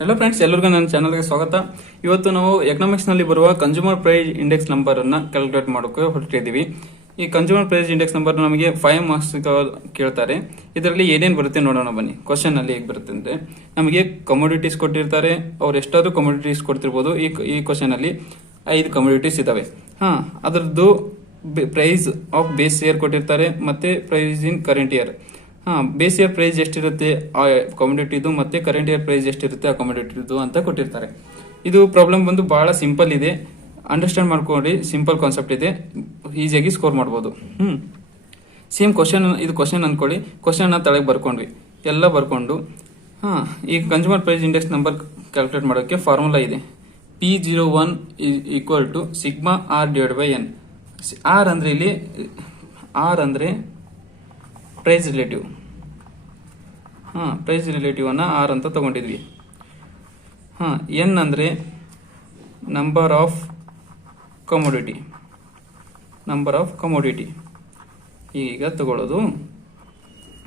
Hello friends, ಎಲ್ಲರಿಗೂ ನನ್ನ ಚಾನಲ್ಗೆ ಸ್ವಾಗತ. ಇವತ್ತು ನಾವು ಎಕನಾಮಿಕ್ಸ್ ನಲ್ಲಿ ಬರುವ ಕನ್ಸ್ಯೂಮರ್ ಪ್ರೈಸ್ ಇಂಡೆಕ್ಸ್ ನಂಬರ್ ಅನ್ನ ಕ್ಯಾಲ್ಕುಲೇಟ್ ಮಾಡೋಕೆ ಹೊರಟಿದ್ದೀವಿ. ಈ ಕನ್ಸ್ಯೂಮರ್ ಪ್ರೈಸ್ ಇಂಡೆಕ್ಸ್ ನಂಬರ್ ನಮಗೆ 5 ಮಾರ್ಕ್ಸ್ ಕೇಳ್ತಾರೆ. ಇದರಲ್ಲಿ ಏನೇನು ಬರುತ್ತೆ ನೋಡೋಣ ಬನ್ನಿ. ಕ್ವಶನ್ ಅಲ್ಲಿ ಹೇಗೆ ಬರುತ್ತೆ ಅಂದ್ರೆ, ನಮಗೆ ಕಮೋಡಿಟೀಸ್ ಕೊಟ್ಟಿರ್ತಾರೆ. ಅವ್ರು ಎಷ್ಟಾದ್ರೂ ಕಮೋಡಿಟೀಸ್ ಕೊಡ್ತಿರ್ಬೋದು. ಈ ಕ್ವಶನ್ ಅಲ್ಲಿ 5 ಕಮೋಡಿಟೀಸ್ ಇದಾವೆ. ಅದರದ್ದು ಪ್ರೈಸ್ ಆಫ್ ಬೇಸ್ ಇಯರ್ ಕೊಟ್ಟಿರ್ತಾರೆ, ಮತ್ತೆ price in current year. Base year price ಎಷ್ಟಿರುತ್ತೆ ಆ ಕಮೋಡಿಟಿದು, ಮತ್ತೆ ಕರೆಂಟ್ ಇಯರ್ ಪ್ರೈಸ್ ಎಷ್ಟಿರುತ್ತೆ ಆ ಕಮೋಡಿಟಿದು ಅಂತ ಕೊಟ್ಟಿರ್ತಾರೆ. ಇದು ಪ್ರಾಬ್ಲಮ್ ಬಂದು ಬಹಳ ಸಿಂಪಲ್ ಇದೆ, ಅಂಡರ್ಸ್ಟ್ಯಾಂಡ್ ಮಾಡ್ಕೊಳ್ಳಿ. ಸಿಂಪಲ್ ಕಾನ್ಸೆಪ್ಟ್ ಇದೆ, ಈಸಿಯಾಗಿ ಸ್ಕೋರ್ ಮಾಡ್ಬೋದು. ಸೇಮ್ ಇದು ಕ್ವಶನ್ ಅನ್ಕೊಳ್ಳಿ. ಕ್ವಶನ್ ತಳಗೆ ಬರ್ಕೊಂಡ್ವಿ, ಎಲ್ಲ ಬರ್ಕೊಂಡು ಈಗ consumer price index number calculate ಮಾಡೋಕ್ಕೆ ಫಾರ್ಮುಲಾ ಇದೆ. P01 = sigma R/N. ಆರ್ ಅಂದ್ರೆ ಇಲ್ಲಿ ಆರ್ ಅಂದ್ರೆ ಪ್ರೈಸ್ ರಿಲೇಟಿವ್. ಪ್ರೈಸ್ ರಿಲೇಟಿವ್ ಅನ್ನ ಆರ್ ಅಂತ ತಗೊಂಡಿದ್ವಿ. ಎನ್ ಅಂದ್ರೆ ನಂಬರ್ ಆಫ್ ಕಮೋಡಿಟಿ. ಈಗ ತಗೊಳ್ಳೋದು.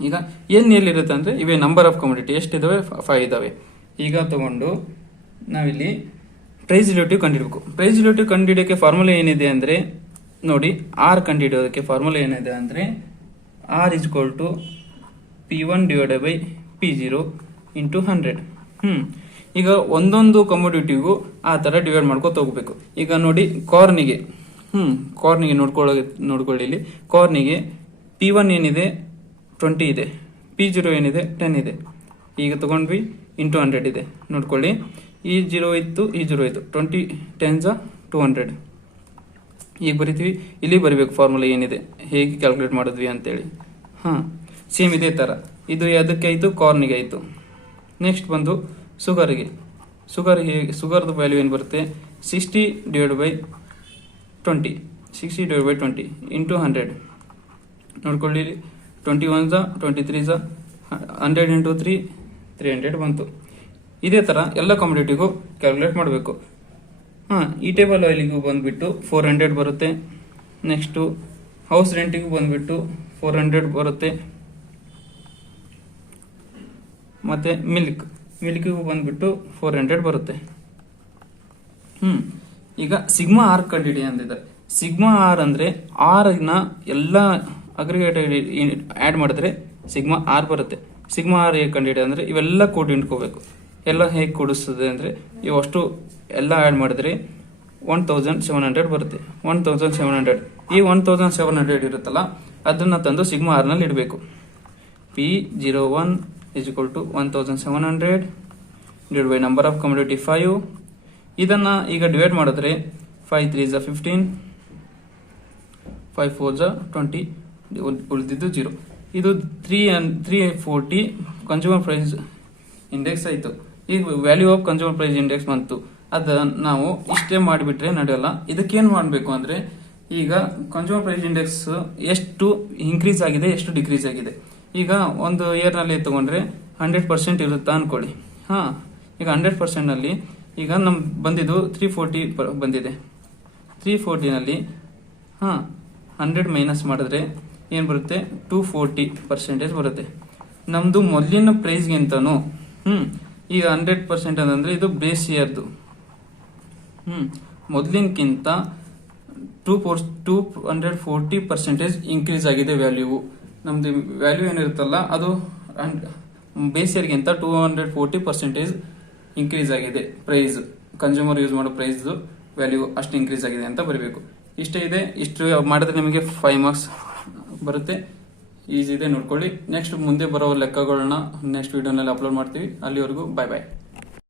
ಈಗ ಎನ್ ಎಲ್ಲಿರುತ್ತೆ ಅಂದ್ರೆ ಇವೇ ನಂಬರ್ ಆಫ್ ಕಮೋಡಿಟಿ ಎಷ್ಟಿದಾವೆ, 5 ಇದಾವೆ. ಈಗ ತಗೊಂಡು ನಾವಿಲ್ಲಿ ಪ್ರೈಸ್ ರಿಲೇಟಿವ್ ಕಂಡುಹಿಡಬೇಕು. ಪ್ರೈಸ್ ರಿಲೇಟಿವ್ ಕಂಡುಹಿಡಿಯೋಕೆ ಫಾರ್ಮುಲಾ ಏನಿದೆ ಅಂದ್ರೆ ನೋಡಿ, ಆರ್ ಕಂಡುಹಿಡಿಯೋದಕ್ಕೆ ಫಾರ್ಮುಲಾ ಏನಿದೆ ಅಂದ್ರೆ R = P1/P0 × 100. ಈಗ ಒಂದೊಂದು ಕಮೋಡಿಟಿಗೂ ಆ ತರ ಡಿವೈಡ್ ಮಾಡ್ಕೊತ ಹೋಗ್ಬೇಕು. ಈಗ ನೋಡಿ, ಕಾರ್ನಿಗೆ ನೋಡ್ಕೊಳ್ಳಿ. ಇಲ್ಲಿ ಕಾರ್ನಿಗೆ P1 ಏನಿದೆ 20 ಇದೆ, P0 ಏನಿದೆ 10 ಇದೆ. ಈಗ ತಗೊಂಡ್ವಿ ಇಂಟು 100 ಇದೆ. ನೋಡ್ಕೊಳ್ಳಿ, ಈ 0 ಇತ್ತು, ಈ 0 ಇತ್ತು. 20 10s 200. ಈಗ ಬರಿತೀವಿ, ಇಲ್ಲಿ ಬರಿಬೇಕು ಫಾರ್ಮುಲಾ ಏನಿದೆ, ಹೇಗೆ ಕ್ಯಾಲ್ಕುಲೇಟ್ ಮಾಡಿದ್ವಿ ಅಂತೇಳಿ. ಸೇಮ್ ಇದೇ ತರ. ಇದು ಅದಕ್ಕೆ ಆಯ್ತು, ಕಾರ್ನಿಗೆ ಆಯ್ತು. ನೆಕ್ಸ್ಟ್ ಬಂದು ಸುಗರ್ದು ವ್ಯಾಲ್ಯೂ ಏನು ಬರುತ್ತೆ, 60/20 ಇಂಟು 100. ನೋಡ್ಕೊಳ್ಳಿ, 21s 23s 100 ಇಂಟು 3 300 ಬಂತು. ಇದೇ ತರ ಎಲ್ಲ ಕಮೋಡಿಟಿಗೂ ಕ್ಯಾಲ್ಕುಲೇಟ್ ಮಾಡಬೇಕು. ಈ ಟೇಬಲ್ ಆಯಿಲಿಗೂ ಬಂದ್ಬಿಟ್ಟು 400 ಬರುತ್ತೆ. ನೆಕ್ಸ್ಟು ಹೌಸ್ ರೆಂಟಿಗೂ ಬಂದ್ಬಿಟ್ಟು 400 ಬರುತ್ತೆ. ಮತ್ತೆ ಮಿಲ್ಕಿಗೂ ಬಂದ್ಬಿಟ್ಟು 400 ಬರುತ್ತೆ. ಈಗ ಸಿಗ್ಮಾ ಆರ್ ಕಂಡಿಡಿ ಅಂದಿದ್ದಾರೆ. ಸಿಗ್ಮಾ ಆರ್ ಅಂದ್ರೆ ಆರ್ ನ ಎಲ್ಲ ಅಗ್ರಿಗೇಟ್ ಆಡ್ ಮಾಡಿದ್ರೆ ಸಿಗ್ಮಾ ಆರ್ ಬರುತ್ತೆ. ಸಿಗ್ಮಾ ಆರ್ ಹೇಗೆ ಕಂಡಿಡಿ ಅಂದ್ರೆ ಇವೆಲ್ಲ ಕೋಡ್ ಇಟ್ಕೋಬೇಕು. ಎಲ್ಲ ಹೇಗೆ ಕೂಡಿಸ್ತದೆ ಅಂದ್ರೆ ಇವಷ್ಟು ಎಲ್ಲ ಆಡ್ ಮಾಡಿದ್ರೆ 1700 ಬರುತ್ತೆ. 1700. ಈ 1700 ಇರುತ್ತಲ್ಲ, ಅದನ್ನ ತಂದು ಸಿಗ್ಮಾ ಆರ್ ನಲ್ಲಿ ಇಡಬೇಕು. P01 = 1700 / number of commodity 5. ಇದನ್ನ ಈಗ ಡಿವೈಡ್ ಮಾಡಿದ್ರೆ 5 3s 15, 5 4s 20, ಉಳಿದಿದ್ದು 0. ಇದು 340 ಕನ್ಸ್ಯೂಮರ್ ಪ್ರೈಸ್ ಇಂಡೆಕ್ಸ್ ಆಯ್ತು. ಈಗ value of consumer price index ಬಂತು. ಅದ ನಾವು ಇಷ್ಟೇ ಮಾಡಿಬಿಟ್ರೆ ನಡೆಯಲ್ಲ. ಇದಕ್ಕೇನು ಮಾಡಬೇಕು ಅಂದ್ರೆ, ಈಗ ಕನ್ಸ್ಯೂಮರ್ ಪ್ರೈಸ್ ಇಂಡೆಕ್ಸ್ ಎಷ್ಟು ಇನ್ಕ್ರೀಸ್ ಆಗಿದೆ, ಎಷ್ಟು ಡಿಕ್ರೀಸ್ ಆಗಿದೆ. ಈಗ ಒಂದು ಇಯರ್ ನಲ್ಲಿ ತಗೊಂಡ್ರೆ 100% ಇರುತ್ತಾ ಅನ್ಕೊಳ್ಳಿ. ಈಗ 100% ನಲ್ಲಿ ಈಗ ನಮ್ ಬಂದಿದ್ದು 340 ಬಂದಿದೆ. 340 ನಲ್ಲಿ 100 ಮೈನಸ್ ಮಾಡಿದ್ರೆ ಏನ್ ಬರುತ್ತೆ, 240% ಬರುತ್ತೆ. ನಮ್ದು ಮೊದಲಿನ ಪ್ರೈಸ್ಗಿಂತನೂ ಈಗ 100% ಅಂದ್ರೆ ಇದು ಬೇಸ್ ಇಯರ್ದು. ಮೊದಲಿನಕ್ಕಿಂತ 240% ಇನ್ಕ್ರೀಸ್ ಆಗಿದೆ ವ್ಯಾಲ್ಯೂ. ನಮ್ದು ವ್ಯಾಲ್ಯೂ ಏನಿರುತ್ತಲ್ಲ ಅದು ಬೇಸ್ ಇಯರ್ಗಿಂತ 240% ಇನ್ಕ್ರೀಸ್ ಆಗಿದೆ. ಪ್ರೈಸ್ ಕನ್ಸ್ಯೂಮರ್ ಯೂಸ್ ಮಾಡೋ ಪ್ರೈಸ್ ವ್ಯಾಲ್ಯೂ ಅಷ್ಟು ಇನ್ಕ್ರೀಸ್ ಆಗಿದೆ ಅಂತ ಬರೀಬೇಕು. ಇಷ್ಟೇ ಇದೆ. ಇಷ್ಟು ಮಾಡಿದ್ರೆ ನಿಮಗೆ 5 ಮಾರ್ಕ್ಸ್ ಬರುತ್ತೆ. ಈಸಿ ಇದೆ, ನೋಡ್ಕೊಳ್ಳಿ. ನೆಕ್ಸ್ಟ್ ಮುಂದೆ ಬರೋ ಲೆಕ್ಕಗಳನ್ನ ನೆಕ್ಸ್ಟ್ ವಿಡಿಯೋನಲ್ಲಿ ಅಪ್ಲೋಡ್ ಮಾಡ್ತೀವಿ. ಅಲ್ಲಿವರೆಗೂ ಬಾಯ್ ಬಾಯ್.